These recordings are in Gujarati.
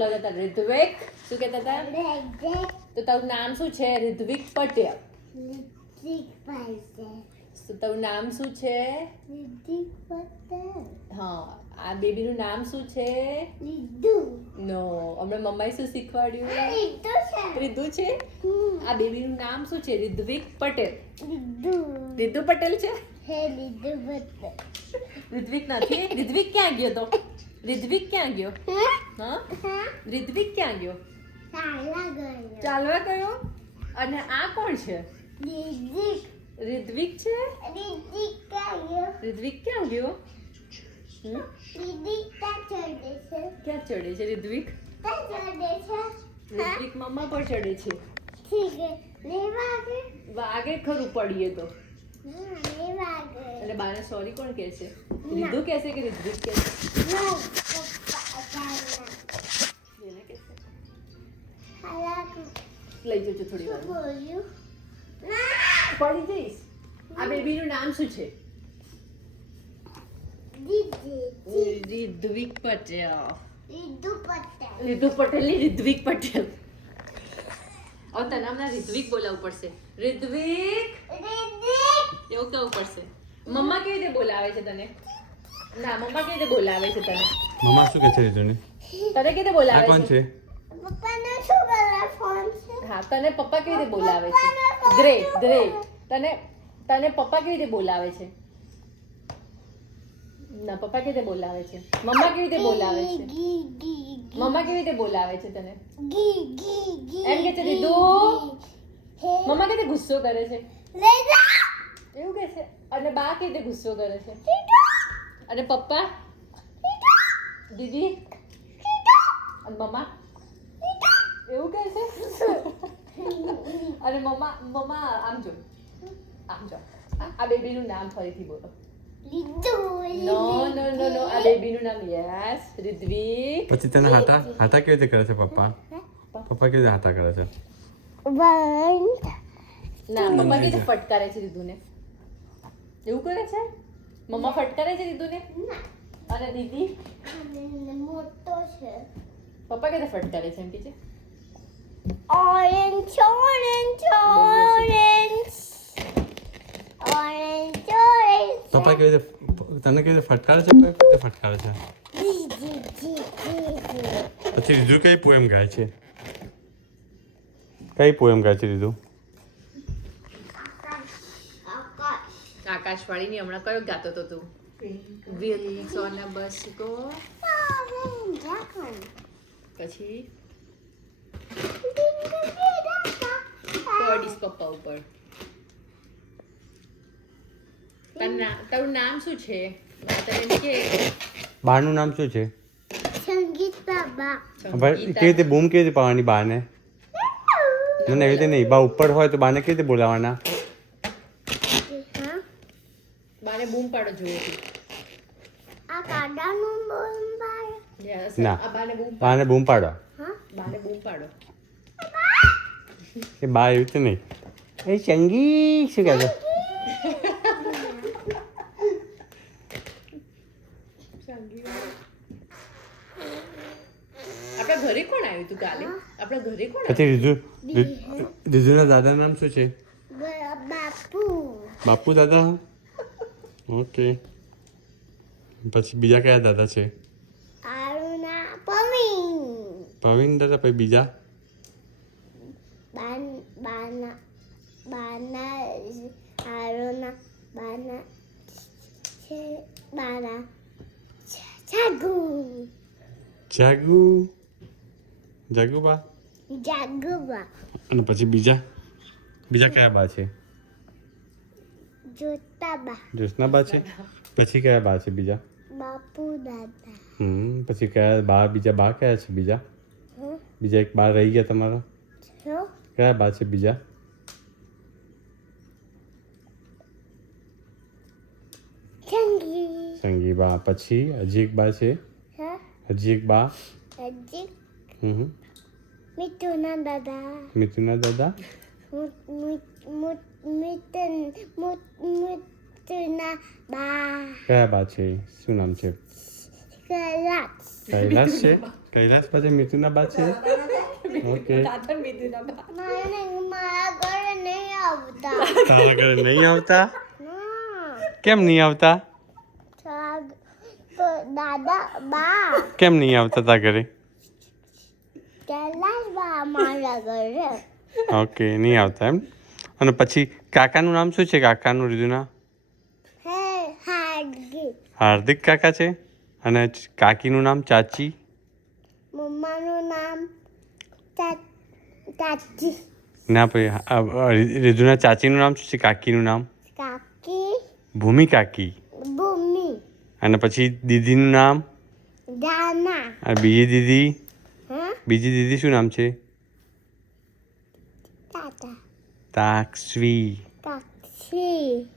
ऋत्विक શું કહેતા હતા? તો તારું નામ શું છે? ऋत्विक પટેલ. તો તારું નામ શું છે? હા. આ બેબીનું નામ શું છે? નો. હમણાં મમ્માએ શું શીખવાડ્યું? રિદ્ધુ છે. આ બેબીનું નામ શું છે? ऋत्विक પટેલ. રિદ્ધુ પટેલ છે? ऋत्विक નથી. ऋत्विक ક્યાં ગયો તો? ऋत्विक ક્યાં ગયો? હા? ऋत्विक ક્યાં ગયો? ચાલવા ગયો. અને આ કોણ છે? ऋत्विक છે. ऋत्विक ક્યાં ગયો? ક્યાં ચડે છે ऋत्विक? ऋत्विक મમ્મા પર ચડે છે. વાગે ખરું પડીએ તો. એટલે બાને સોરી કોણ કહે છે? રિદ્ધુ કહેશે કે ऋत्विक કહેશે? એને કહેશે. લઈ જજો થોડી વાર. પડી જઈશ. આ બેબીનું નામ શું છે? ऋत्विक પટેલ. રિદ્ધુ પટેલ ની ऋत्विक પટેલ. હવે તને હમણાં ऋत्विक બોલાવવું પડશે. ऋत्विक એવું કહેવું પડશે. મમ્મા કેવી રીતે બોલાવે છે તને? ના, મમ્મા કેવી રીતે બોલાવે છે તને? મમ્મા શું કહે છે રિદ્ધુને? તને કેવી રીતે બોલાવે કોણ છે? છે? હા, તને પપ્પા કેવી રીતે બોલાવે છે? Great great. તને પપ્પા કેવી રીતે બોલાવે છે? ના, પપ્પા કેવી રીતે બોલાવે છે? મમ્મા કેવી રીતે બોલાવે છે? મમ્મા કેવી રીતે બોલાવે છે તને? એમ કે છે રિદ્ધુ. મમ્મા કેવી રીતે ગુસ્સો કરે છે? એવું કે છે. અને બા કેવી રીતે ગુસ્સો કરે છે? અને પપ્પા? દીદી? અને મમ્મા? એવું કહે છે. અને મમ્મા આમ જો. આમ જો. આ બેબીનું નામ ફરીથી બોલો. નો નો નો નો. આ બેબીનું નામ યસ ऋत्विक. પછી તને હાટા કેવી રીતે કરે છે પપ્પા? પપ્પા કેવી રીતે હાટા કરે છે? ના, મમ્મા કેવી રીતે ફટકારે છે રિદ્ધુને? એવું કરે છે? મમ્મા ફટકારે છે રિદ્ધુને? અને દીદી? પપ્પા કેવી રીતે ફટકારે છે એમ કે છે? Orange. પપ્પા કેવી રીતે તને કેવી રીતે ફટકારે છે? કેવી રીતે ફટકારે છે? પછી રિદ્ધુ કઈ પોએમ ગાય છે? કઈ પોએમ ગાય છે રિદ્ધુ? આકાશવાણીની હમણાં કયો ગાતો તો તું? Wheels on a bus go. પછી પડીશ પપ્પા ઉપર. તારું નામ શું છે? તને કે બાનું નામ શું છે? સંગીત બાબા. કેવી રીતે બૂમ કેવી રીતે પાડવાની બાને? મને એવી રીતે નહીં. બા ઉપર હોય તો બાને કેવી રીતે બોલાવવાના? બાને બૂમ પાડો જોઈએ. આ કાડાનું બોમ્બાર. યસ. ના. આ બાને બૂમ બાને બૂમ પાડો. બાને બૂમ પાડો. એ બા એવી રીતે નહીં. એ સંગી શું કહે છે? આપણા ઘરે કોણ આવ્યું તું કાલે? આપણા ઘરે કોણ પછી રિદ્ધુના દાદાનું નામ શું છે? બાપુ. બાપુ દાદા. ઓકે. પછી બીજા કયા દાદા છે? આરુના પમીન. પ્રવીણ દાદા. પછી બીજા? બાના આરુના બાના છે બાના જાગુબા. જાગુબા. અને પછી બીજા કયા બા છે? જ્યોત્સનાબા છે. પછી કયા બા છે બીજા? બાપુ દાદા. પછી કયા બા બીજા બા કયા છે બીજા? બીજા એક બા રહી ગયા તમારા? કયા બા છે બીજા? સંગી બા. પછી હજી એક બા છે? હજી એક બા? મિતુના દાદા. મિતુના દાદા. મિતુના બા. કયા બા છે? શું નામ છે? કલાક કૈલાસ છે કૈલાસ પછી મિથુના બા છે ઓકે દાદા મિથુના બા. મારા ઘરે નહીં આવતા તારા ઘરે નહીં આવતા ના કેમ નહીં આવતા દાદા બા કેમ નહીં આવતા તારા ઘરે કૈલાસ બા મારા ઘરે ઓકે નહીં આવતા એમ અને પછી કાકાનું નામ શું છે કાકાનું રીધુના હે હાર્દિક હાર્દિક કાકા છે અને કાકીનું નામ ચાચી મમ્માનું નામ ચાચી ના ભાઈ રીધુના ચાચીનું નામ શું છે કાકીનું નામ કાકી ભૂમિ કાકી ભૂમિ અને પછી દીદીનું નામ દાના અને બીજી હા દીદી શું નામ છે તાતા તાક્ષવી સાક્ષી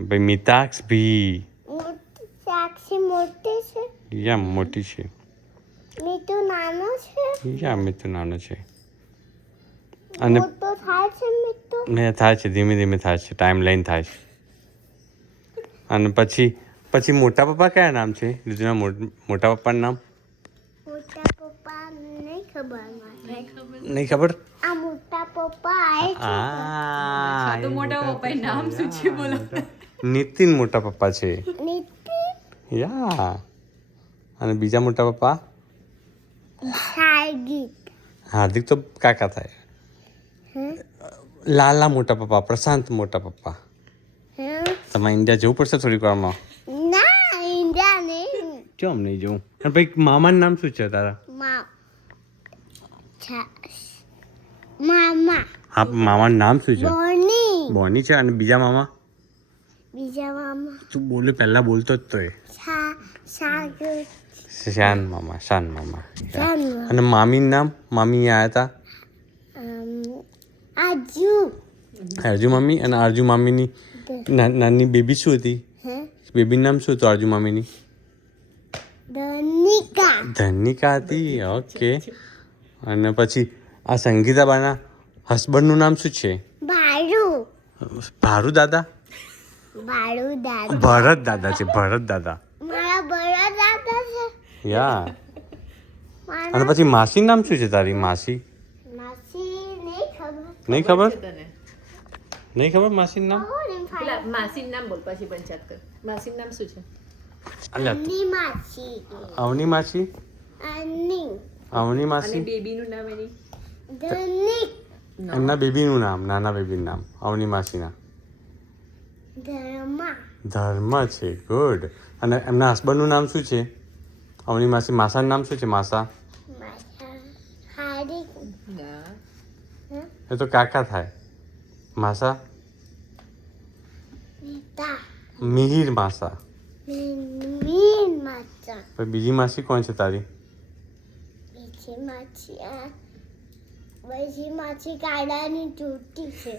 ભાઈ મિતાક્ષ ભી સાક્ષી મોટી છે યા મોટી છે મીઠુ નાનો છે યા મિતુ નાનો છે અને મોટો થાય છે મીઠુ ને થાય છે ધીમે ધીમે થાય છે ટાઈમ લઈને થાય છે અને પછી મોટા પપ્પા કયા નામ છે રીધુના મોટા પપ્પાનું નામ મોટા પપ્પા નહીં ખબર મને નહીં ખબર આ મોટા પપ્પા આવે છે આ તો મોટા પપ્પાનું નામ શું છે બોલો. નીતિન મોટા પપ્પા છે નીતિ યા અને બીજા મોટા પપ્પા સાગીત હાર્દિક તો કાકા થાય લાલા મોટા પપ્પા પ્રશાંત મોટા પપ્પા તમારે ઇન્ડિયા જવું પડશે થોડીક વારમાં ના ઇન્ડિયા નહીં કેમ નહીં જવું અને ભાઈ મામાનું નામ શું છે તારા મામા હા મામાનું નામ શું છે બોની બોની છે અને બીજા મામા બીજા મામા તું બોલે પહેલા બોલતો જ તો એ સાગર શાન મામા જાનુ અને મામીનું નામ મામી આવ્યા આજુ હતા અરજુ મામી અને અરજુ મામીની નાની બેબી શું હતી હે બેબીનું નામ શું હતું અરજુ મામીની ધનિકા ધનિકા હતી ઓકે અને પછી આ સંગીતાબાના હસબન્ડનું નામ શું છે બાળુ ભારૂ દાદા બાળુ દાદા ભરત દાદા છે ભરત દાદા મારા બડા દાદા છે યા મારા અને પછી માસીનું નામ શું છે તારી માસી માસી નહીં ખબર નહીં ખબર તને નહીં ખબર માસીનું નામ પેલા માસીનું નામ બોલ પછી પંચાયત કર. માસીનું નામ શું છે? અલ્યા અન્ની માસી અવની માસી અન્ની અવની અને માસી બેબીનું નામ એની ધનિક એમના બેબીનું નામ નાના બેબીનું નામ અવની માસીના ધર્મા ધર્મ છે ગુડ અને એમના હસબન્ડનું નામ શું છે અવની માસી માસાનું નામ શું છે માસા માસા હારી ના. એ તો કાકા થાય માસા પિતા મિહિર માસા મીન માતા પછી બીજી માસી કોણ છે તારી બીજી માછી કાડાની ચોટી છે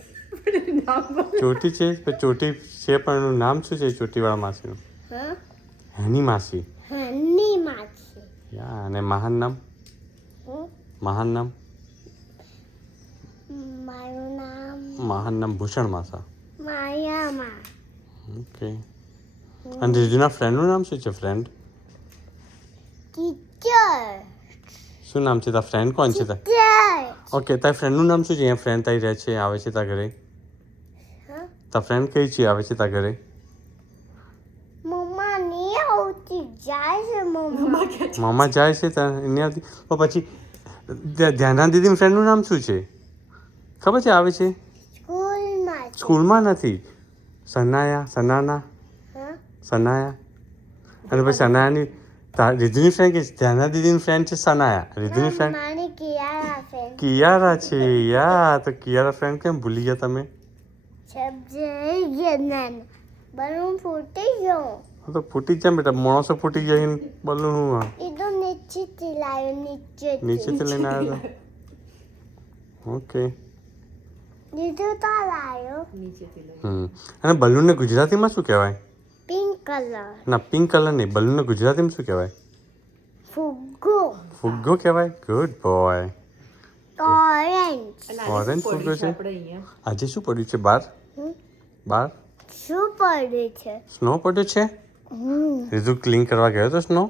ચોટી છે પછી ચોટી છે પણ એનું નામ શું છે ચોટીવાળા માસીનું હા એની માસી હની માછી યા અને મહાન નામ હું મહાન નામ મારું નામ મહાન નામ ભૂષણ માસા માયામાં ઓકે અને રીજુના ફ્રેન્ડનું નામ શું છે ફ્રેન્ડ ટીચર શું નામ છે તારા ફ્રેન્ડ કોણ છે ટીચર ઓકે તારા ફ્રેન્ડનું નામ શું છે અહીંયા ફ્રેન્ડ તારી રહે છે આવે છે તારા ઘરે હા તારા ફ્રેન્ડ કઈ છે આવે છે તારા ઘરે મમ્મા નહીં આવતી જાય છે મમ્મા મામા જાય છે ત્યાં એની આવતી પણ પછી ધ્યાના દીદી ફ્રેન્ડનું નામ શું છે ખબર છે આવે છે સ્કૂલમાં સ્કૂલમાં નથી સનાયા હા સનાયા અને પછી સનાયાની રીધુની ફ્રેન્ડ કે ધ્યાના દીદીની ફ્રેન્ડ છે સનાયા રીધુની ફ્રેન્ડ મારી કિયારા ફ્રેન્ડ કિયારા છે યા તો કિયારા ફ્રેન્ડ કેમ ભૂલી ગયા તમે સબજે જનન બલૂન ફૂટી ગયો હા તો ફૂટી જ જાય બેટા માણસો ફૂટી જાય ને બોલું હું હા એ તો નીચેથી લાવ્યો નીચેથી લઈને આવ્યો તો ઓકે લીધું તો લાવ્યો નીચેથી લઈ. અને બલૂનને ગુજરાતીમાં શું કહેવાય પિંક કલર ના પિંક કલર નહીં બલૂનને ગુજરાતીમાં શું કહેવાય ફુગ્ગો ફુગ્ગો કહેવાય ગુડ બોય ઓરેન્જ અને Orange આજે શું ફૂગો પડ્યું છે? આપણે અહીંયા? આજે શું પડ્યું છે બહાર બહાર શું પડે છે સ્નો પડ્યો છે રીધુ ક્લીન કરવા ગયો તો સ્નો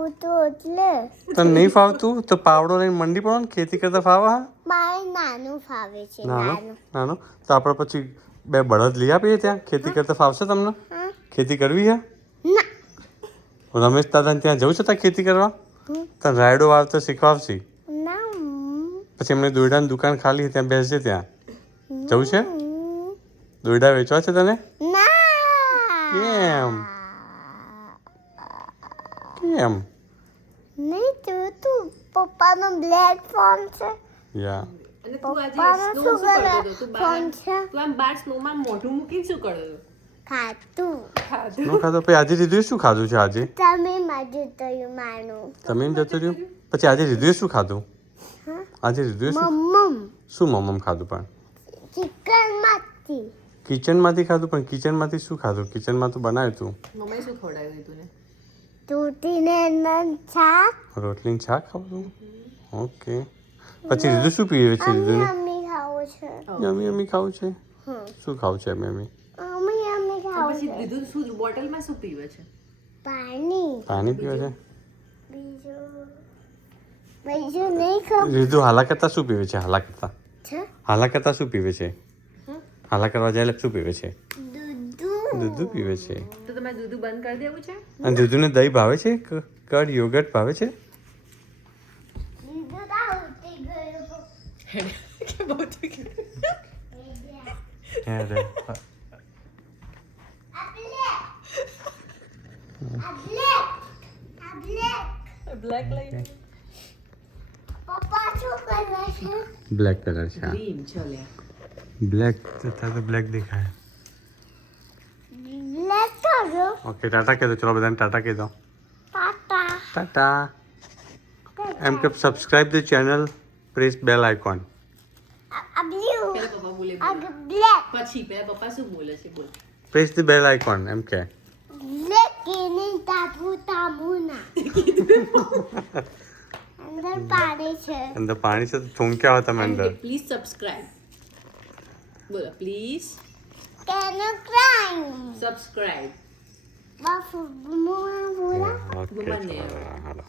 ફાવતું એટલે તને નહીં ફાવતું તો પાવડો લઈને મંડી પડો ને ખેતી કરતા ફાવા મારે નાનું ફાવે છે નાનો નાનું નાનો તો આપણે પછી બે બળદ લઈ આપીએ ત્યાં ખેતી કરતા ફાવશે તમને હા ખેતી કરવી છે ના રમેશ દાદાને ત્યાં જવું છે ત્યાં ખેતી કરવા તને રાયડો વાવતો શીખવાડશે ના પછી એમને દોરડાની દુકાન ખાલી છે ત્યાં બેસજે ત્યાં જવું છે દોરડા વેચવા છે તને ના કેમ કેમ નહીં તું પપ્પાનો બ્લેક ફોન છે યા અને તું આજે પપ્પાનો સ્નો શું શું કરે કરતો હતો? તું ફોન બહાર છે તું આમ બાર સ્નોમાં મોઢું મૂકીને શું કરતો હતો? ખાતું ખાધું. નો ખાધો પછી આજે રીધુએ શું ખાધું છે આજે તમે માજુ તયું માનું તમે એમ જતું રહ્યું પછી આજે રીધુએ શું ખાધું હા આજે રીધુએ શું મમ્મમ શું મમ્મ ખાધું પણ ચિકન માંથી કિચનમાંથી ખાધું પણ કિચનમાંથી શું ખાધું કિચનમાં તો બનાવ્યું તું મમ્મીએ શું ખવડાવ્યું તું ને? તૂટીને નન શાક રોટલીનું શાક ખાવું ઓકે પછી રીધું શું પીવે છે રીધુને અમ્મી ખાવું છે યમી યમી ખાવું છે હમ શું ખાવું છે યમી અમ્મી તો ખાવું પછી છે દીધું શું બોટલમાં શું પીવે છે? પાણી પાણી પીવે છે બીજું નહીં ખબર રીધું હાલા કરતા શું પીવે છે હાલા કરતા છે હાલા કરતા શું પીવે છે હાલા કરવા જાય એટલે શું પીવે છે દૂધ દૂધ પીવે છે તો તમારે દૂધ બંધ કરી દેવું છે? અને દૂધને દહીં ભાવે છે કડ યોગર્ટ ભાવે છે દૂધ આ ઉઠી ગયું કે બહુ થઈ ગયું. અરે, બ્લેક લઈ પપ્પા શું કરે છે બ્લેક કલર છે ગ્રીન છે લે. બ્લેક તો બ્લેક દેખાય બ્લેક કરો ઓકે ટાટા કહી દો ચલો બધાને ટાટા કહી દો ટાટા ટાટા એમ કે subscribe the channel press bell icon આ બ્લુ પહેલા પપ્પા બોલે આ બ્લેક પછી પહેલા પપ્પા શું બોલે છે બોલ. પ્રેસ ધ બેલ આઇકોન એમ કે બ્લેક કેની તામુના અંદર પાણી છે અંદર પાણી છે તો થૂંક્યા હોય તમે અંદર પ્લીઝ સબસ્ક્રાઇબ બોલો પ્લીઝ કેનો ક્રાઇમ સબસ્ક્રાઇબ. બાફુ મુઆ બોલા ઓકે ગુમાને. ચલો, હાલો